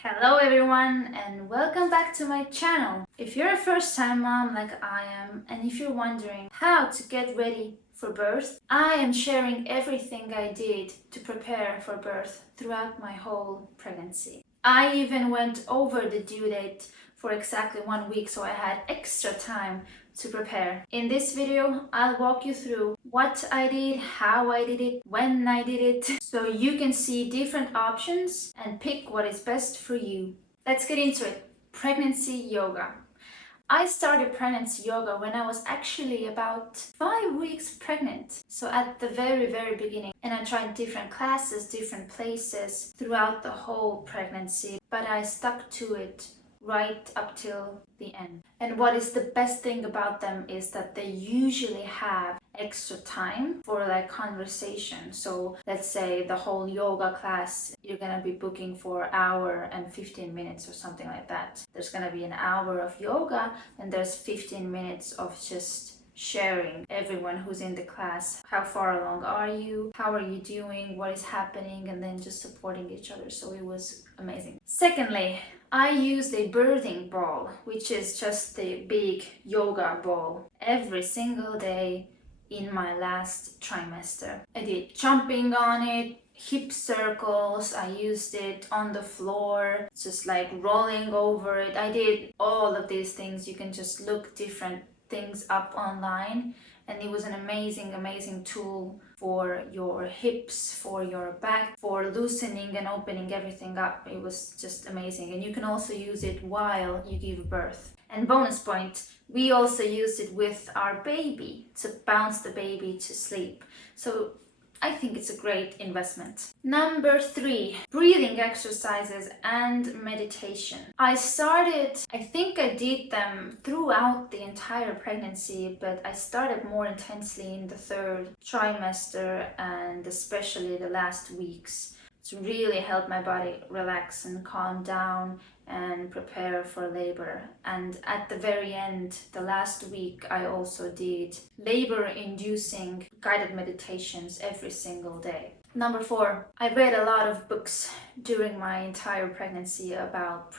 Hello everyone and welcome back to my channel. If you're a first-time mom like I am, and if you're wondering how to get ready for birth, I am sharing everything I did to prepare for birth throughout my whole pregnancy. I even went over the due date for exactly 1 week, so I had extra time to prepare. In this video, I'll walk you through what I did, how I did it, when I did it, so you can see different options and pick what is best for you. Let's get into it. Pregnancy yoga. I started pregnancy yoga when I was actually about 5 weeks pregnant. So at the very beginning. And I tried different classes, different places throughout the whole pregnancy. But I stuck to it right up till the end. And what is the best thing about them is that they usually have extra time for like conversation. So let's say the whole yoga class, you're gonna be booking for an hour and 15 minutes or something like that. There's gonna be an hour of yoga and there's 15 minutes of just sharing everyone who's in the class. How far along are you? How are you doing? What is happening? And then just supporting each other. So it was amazing. Secondly, I used a birthing ball, which is just the big yoga ball, every single day in my last trimester. I did jumping on it, hip circles, I used it on the floor, just like rolling over it. I did all of these things. You can just look different things up online, and it was an amazing tool for your hips, for your back, for loosening and opening everything up. It was just amazing. And you can also use it while you give birth. And bonus point, we also used it with our baby to bounce the baby to sleep. So I think it's a great investment. Number 3, breathing exercises and meditation. I think I did them throughout the entire pregnancy, but I started more intensely in the 3rd trimester and especially the last weeks to really help my body relax and calm down and prepare for labor. And at the very end, the last week, I also did labor-inducing guided meditations every single day. Number 4, I read a lot of books during my entire pregnancy, about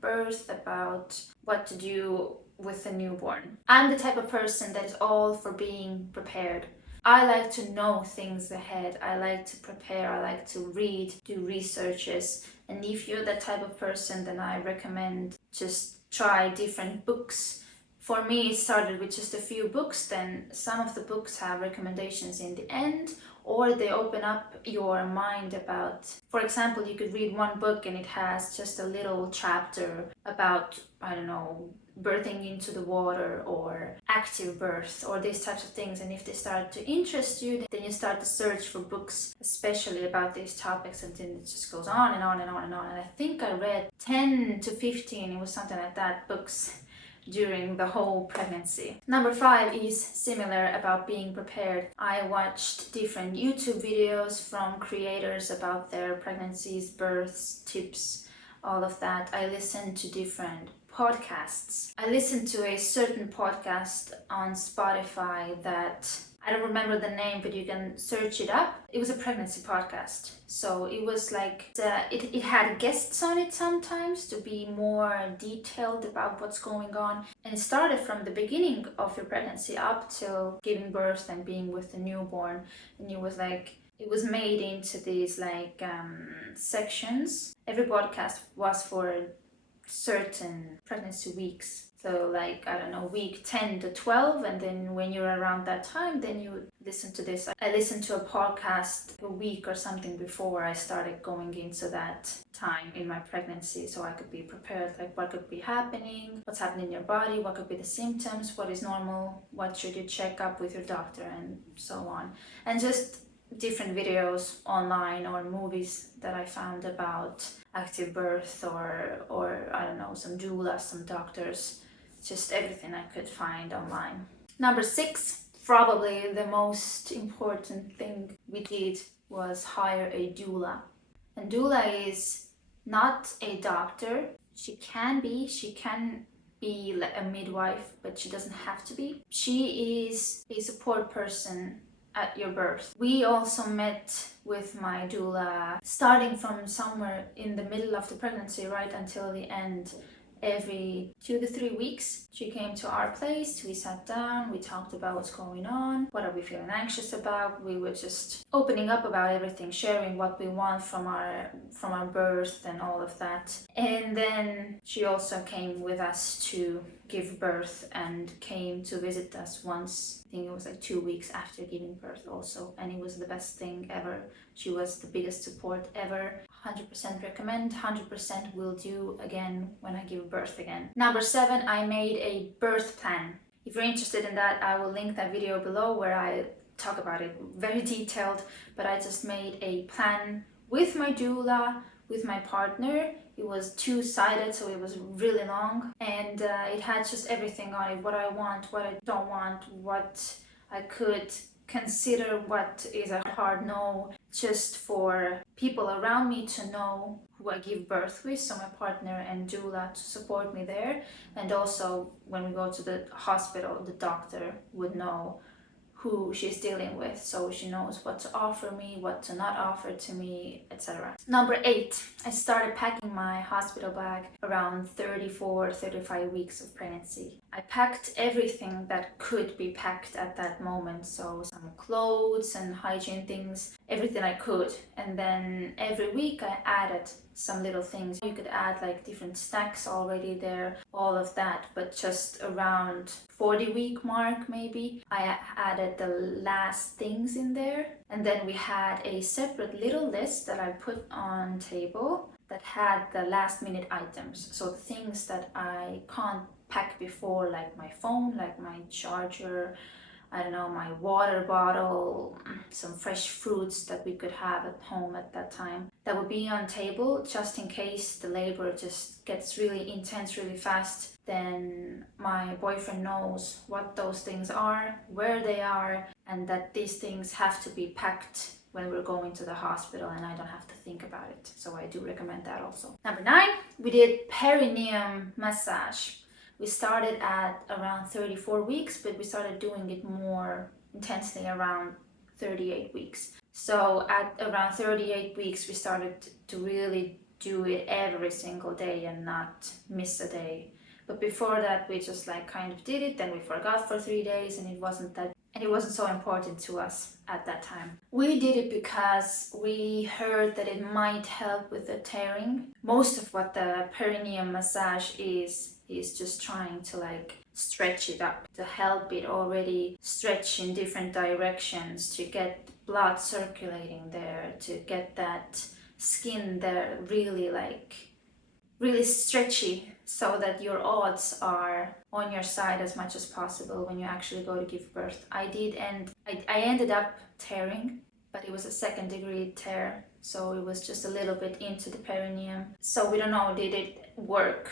birth, about what to do with a newborn. I'm the type of person that is all for being prepared. I like to know things ahead. I like to prepare. I like to read, do researches. And if you're that type of person, then I recommend just try different books. For me, it started with just a few books. Then some of the books have recommendations in the end, or they open up your mind about, for example, you could read one book and it has just a little chapter about, I don't know, birthing into the water or active birth or these types of things. And if they start to interest you, then you start to search for books especially about these topics, and then it just goes on and on and on and on. And I think I read 10 to 15, it was something like that, books during the whole pregnancy. Number 5 is similar, about being prepared. I watched different YouTube videos from creators about their pregnancies, births, tips, all of that. I listened to different podcasts. I listened to a certain podcast on Spotify that I don't remember the name, but you can search it up. It was a pregnancy podcast. So it was like, it had guests on it sometimes to be more detailed about what's going on. And it started from the beginning of your pregnancy up till giving birth and being with the newborn. And it was like, it was made into these like sections. Every podcast was for certain pregnancy weeks. So like, I don't know, week 10 to 12, and then when you're around that time, then you listen to this. I listened to a podcast a week or something before I started going into that time in my pregnancy, so I could be prepared, like what could be happening, what's happening in your body, what could be the symptoms, what is normal, what should you check up with your doctor, and so on. And just different videos online or movies that I found about active birth or I don't know, some doulas, some doctors, just everything I could find online. Number 6, probably the most important thing we did was hire a doula. And doula is not a doctor. She can be a midwife, but she doesn't have to be. She is a support person at your birth. We also met with my doula starting from somewhere in the middle of the pregnancy right until the end. Every 2 to 3 weeks, she came to our place. We sat down, we talked about what's going on, what are we feeling anxious about. We were just opening up about everything, sharing what we want from our birth and all of that. And then she also came with us to give birth and came to visit us once. I think it was like 2 weeks after giving birth also, and it was the best thing ever. She was the biggest support ever. 100% recommend, 100% will do again when I give birth again. Number 7, I made a birth plan. If you're interested in that, I will link that video below where I talk about it very detailed, but I just made a plan with my doula, with my partner. It was two-sided, so it was really long, and it had just everything on it: what I want, what I don't want, what I could consider, what is a hard no, just for people around me to know who I give birth with, so my partner and doula to support me there, and also when we go to the hospital, the doctor would know who she's dealing with, so she knows what to offer me, what to not offer to me, etc. Number 8, I started packing my hospital bag around 34-35 weeks of pregnancy. I packed everything that could be packed at that moment, so some clothes and hygiene things, everything I could, and then every week I added some little things. You could add like different snacks already there, all of that, but just around 40-week mark maybe, I added the last things in there. And then we had a separate little list that I put on table that had the last minute items. So the things that I can't pack before, like my phone, like my charger, I don't know, my water bottle, some fresh fruits that we could have at home at that time. That would be on table just in case the labor just gets really intense really fast. Then my boyfriend knows what those things are, where they are, and that these things have to be packed when we're going to the hospital, and I don't have to think about it. So I do recommend that also. Number 9, we did perineum massage. We started at around 34 weeks, but we started doing it more intensely around 38 weeks. So at around 38 weeks, we started to really do it every single day and not miss a day. But before that, we just like kind of did it, then we forgot for 3 days, and it wasn't so important to us at that time. We did it because we heard that it might help with the tearing. Most of what the perineum massage is just trying to like stretch it up, to help it already stretch in different directions, to get blood circulating there, to get that skin there really stretchy, so that your odds are on your side as much as possible when you actually go to give birth. I ended up tearing, but it was a 2nd-degree tear, so it was just a little bit into the perineum. So we don't know, did it work?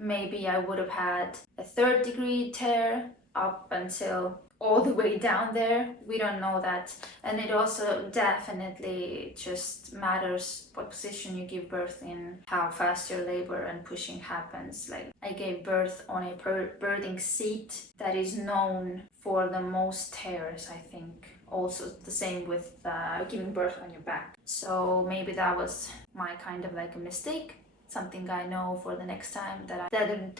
Maybe I would have had a 3rd-degree tear up until all the way down there. We don't know that. And it also definitely just matters what position you give birth in, how fast your labor and pushing happens. Like I gave birth on a birthing seat that is known for the most tears, I think. Also the same with giving birth on your back. So maybe that was my kind of like a mistake. Something I know for the next time, that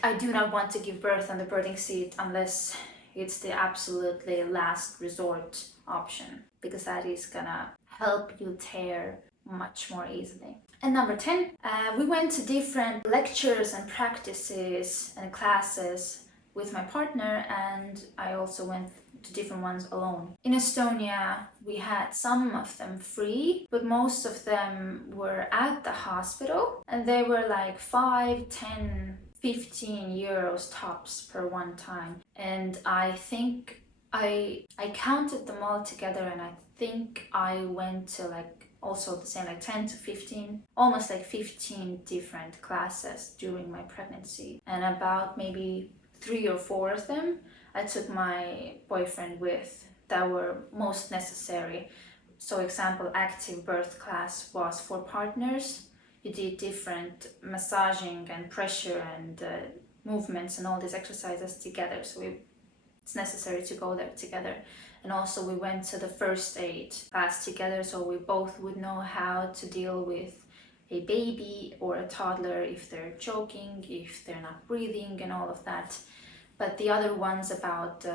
I do not want to give birth on the birthing seat unless it's the absolutely last resort option, because that is gonna help you tear much more easily. And number 10, we went to different lectures and practices and classes with my partner, and I also went to different ones alone. In Estonia, we had some of them free, but most of them were at the hospital, and they were like 5, 10, 15 euros tops per one time. And I think I counted them all together, and I think I went to like also the same, like 10 to 15, almost like 15 different classes during my pregnancy. And about maybe 3 or 4 of them I took my boyfriend with, that were most necessary. So example, active birth class was for partners. You did different massaging and pressure and movements and all these exercises together. So it's necessary to go there together. And also we went to the first aid class together, so we both would know how to deal with a baby or a toddler if they're choking, if they're not breathing, and all of that. But the other ones about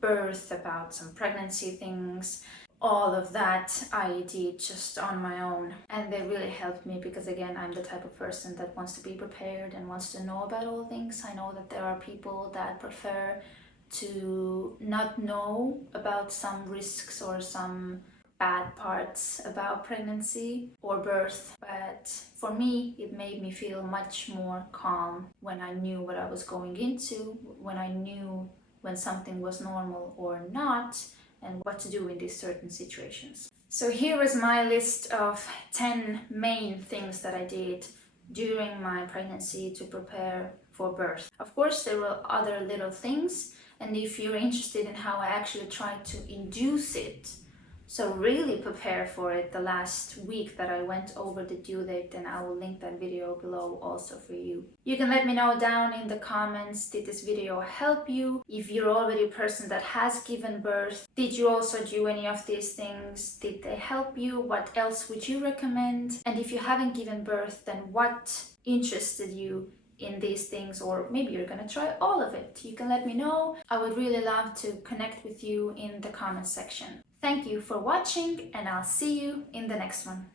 birth, about some pregnancy things, all of that I did just on my own. And they really helped me because, again, I'm the type of person that wants to be prepared and wants to know about all things. I know that there are people that prefer to not know about some risks or some bad parts about pregnancy or birth, but for me it made me feel much more calm when I knew what I was going into, when I knew when something was normal or not, and what to do in these certain situations. So here is my list of 10 main things that I did during my pregnancy to prepare for birth. Of course, there were other little things, and if you're interested in how I actually tried to induce it, so really prepare for it the last week that I went over the due date, and I will link that video below also for you. You can let me know down in the comments, did this video help you? If you're already a person that has given birth, did you also do any of these things? Did they help you? What else would you recommend? And if you haven't given birth, then what interested you in these things, or maybe you're gonna try all of it? You can let me know. I would really love to connect with you in the comments section. Thank you for watching, and I'll see you in the next one.